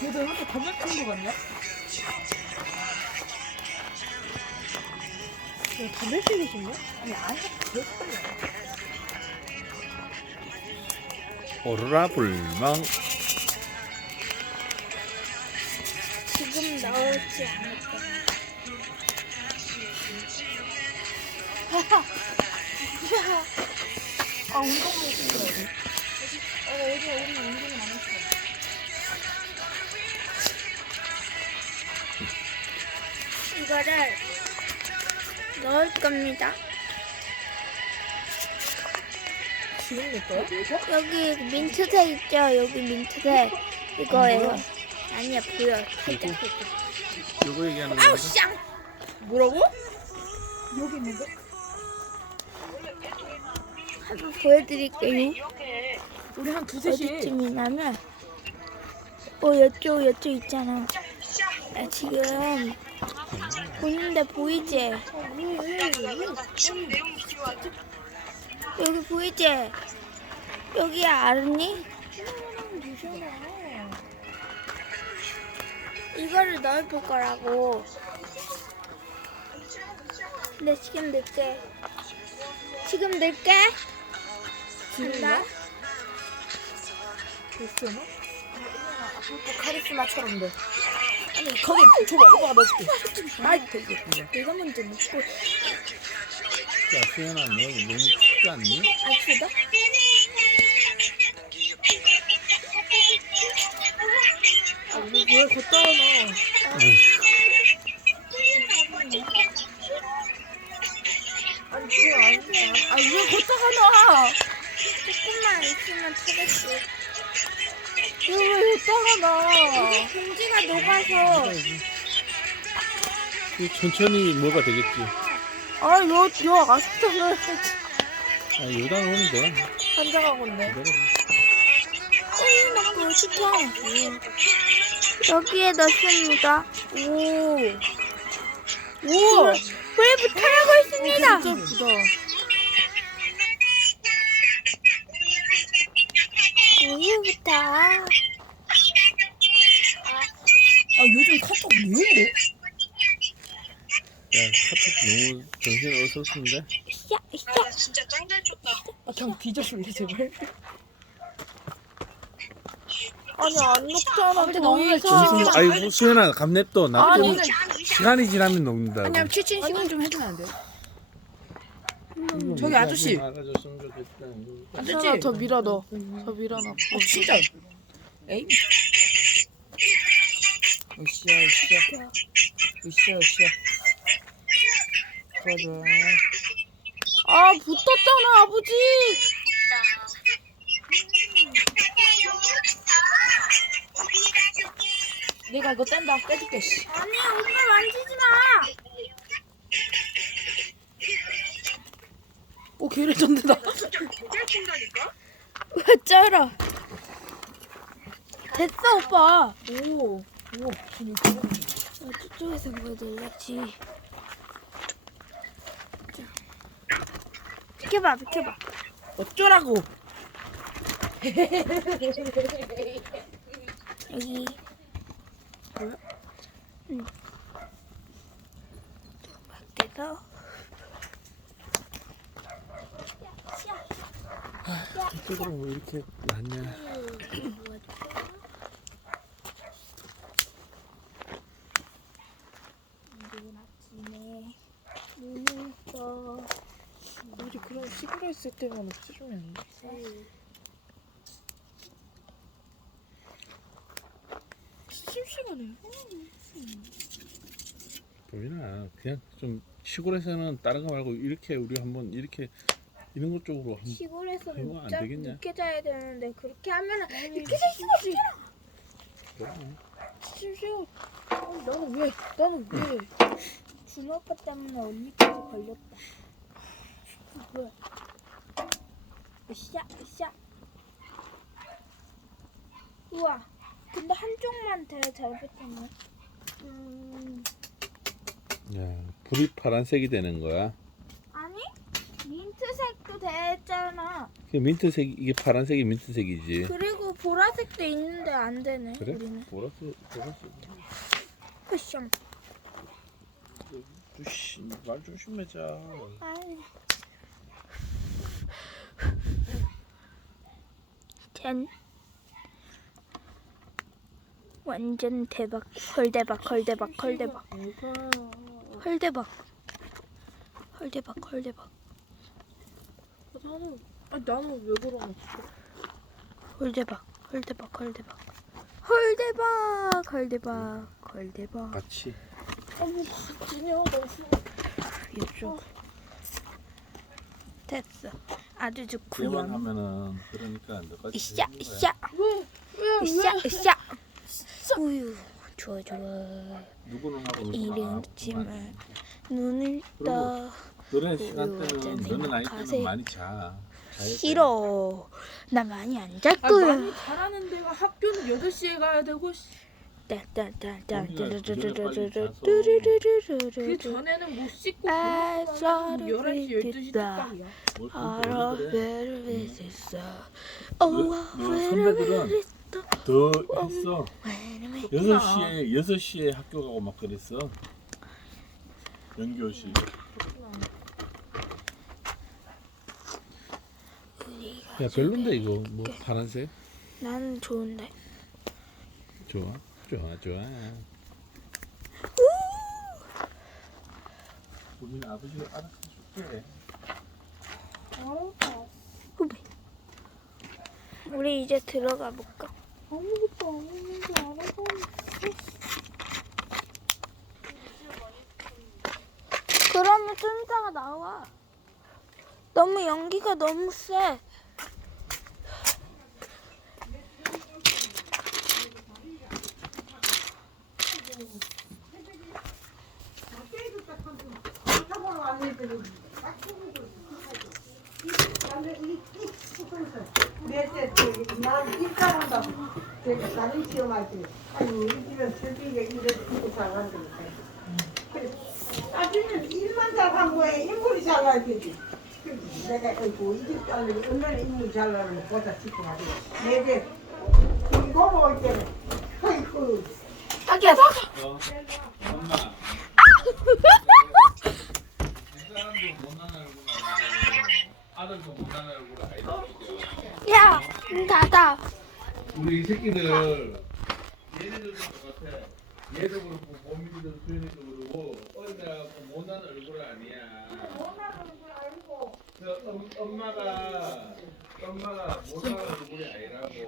걔도 이렇게 담배핀 거 같냐? 야, 담배 피고 싶냐? 아니, 안 해. 오로라 불망. 지금 나오지 않을 거야. 아, 운동을 신기하지. 여기 우리는 운동을 안 했어. 이거를 넣을 겁니다. 지금 낼 거야? 여기 민트색 있죠? 여기 민트색 이거예요. 아니야 보여. 살짝. 요거 얘기하는 아우 거. 쌍. 뭐라고? 여기 있는데? 한번 보여드릴게요. 우리 한 두세 어디쯤이냐면 여쪽 있잖아. 나 지금 보는데 보이지? 여기 보이지? 여기 알았니? 이거를 넣어볼 거라고. 근데 지금 넣을게. 지금 넣을게. 간다. 됐어, 카리스마처럼 돼. 아니, 거기 줘봐. 오빠가 넣어줄게. 아이, 되게. 내가 먼저 넣고. 야, 수연아, 너 너무 크지 않니? 아프다? 왜 걷다 놔? 아니, 그거 아니야. 아니, 왜 걷다가 놔? 조금만 있으면 타겠어. 왜 걷다가 놔? 이게 봉지가 녹아서. 이 천천히 뭐가 되겠지. 여 아쉽다는 아, 여기다 넣으면 돼. 한장하고 있네. 넣고 싶어. 여기에 넣습니다. 오. 불이 타고 있습니다. 진짜 예쁘다. 우유부터. 요즘 카톡 왜 이래? 야, 카톡 너무 정신 어설픈데? 샤. 진짜 짱 잘 쳤다. 그냥 뒤져줄래 제발? 아니 안 녹잖아. 근데 너무 정신, 아이고, 수연아, 감냅둬. 나 아니, 좀 시간이 지나면 녹는다고. 아니야 취침 시간 좀 해주면 안 돼? 저기 아저씨. 알아줬으면 좋겠다. 아저씨 더 밀어 너. 더 밀어놔. 진짜. 에이. 으쌰. 그래. 아 붙었잖아 아버지. 내가 이거 뗀다 빼줄게. 씨. 아니, 오빠 만지지 마. 오 걔를 던진다. 잘 친다니까? 왜 쩔어? 됐어, 오빠. 오. 저쪽에서 보여드렸지. 비켜봐. 어쩌라고. 여기. 뭐야? 응. 밖에서. 이쪽으로 왜 이렇게 많냐. 이른 아침에 눈을 떠. 우리 그럼 시골에 있을 때만 없애주면 안 돼? 심심하네. 보이나? 그냥 좀 시골에서는 다른 거 말고 이렇게 우리 한번 이렇게 이런 것 쪽으로 한번 시골에서 그거 안 되겠냐? 늦게 자야 되는데 그렇게 하면은 늦게 잘 수가 없잖아. 그래. 심심해. 나는 왜? 준호 오빠 때문에 언니까지 걸렸다. 뭐야? 으쌰. 우와. 근데 한쪽만 잘 붙었네. 야, 불이 파란색이 되는 거야. 아니? 민트색도 됐잖아. 그 민트색 이게 파란색이 민트색이지. 그리고 보라색도 있는데 안 되네. 그래? 우리는. 보라스. 쿠션. 말 조심하자. 짠. 완전 대박. 헐대박. 헐대박. 헐대박. 헐대박. 헐대박. 헐대박. 나는 왜 그러나? 헐대박. 헐대박. 헐대박. 헐대박. 헐대박. 헐대박. 같이. 뭐 같으냐? 이쪽. 됐어. 아주 얘만 좋구요. 하면은 그러니까 안 돼. 으쌰 으쌰. 으쌰 으쌰. 우유. 좋아 좋아. 누구는 하고 누구는 안 이른 하고. 지만 눈을 떠. 너네 시간 때는 짠 너는 아이 생각하세요. 때는 많이 자. 자야 돼. 싫어. 나 많이 안 잘 아, 거야. 많이 잘하는 데가 학교는 8시에 가야 되고 그 전에는 못 씻고 아, 그러면 11시, 12시 딱이야. 뭘 알아 그래? 왜를 있어. 너 선배들은 더 했어. 6시에 학교 가고 막 그랬어. 연교시. 야 별론데 이거 뭐 파란색? 나는 좋은데. 좋아. 우리는 아버지가 알아서 줄게. 후배. 우리 이제 들어가 볼까? 아무것도 안 했는데 알아서. 그러면 좀 이따가 나와. 너무 연기가 너무 세. 난 입사한다고. 내가 다른 시험할 때, 아니 우리 집은 저기에 이렇게 잘한다니까. 따지면 일만 잘한 거에 인물이 잘나야 되지. 내가 아이고 이집 딸내미 얼마나 인물이 잘나는 보자 싶어 가지고 내게 이거 먹을 때는 아이고 자기야 나가. 엄마. 사람도 못난 얼굴 아니고 아들도 못난 얼굴 아니다. 야, 문 닫아. 우리 이 새끼들 얘네들도 똑같아. 얘도 그렇고 범인도 수현이도 그러고 어디다 못난 얼굴 아니야. 못난 얼굴 알고 엄마가 못난 얼굴이 아니라고.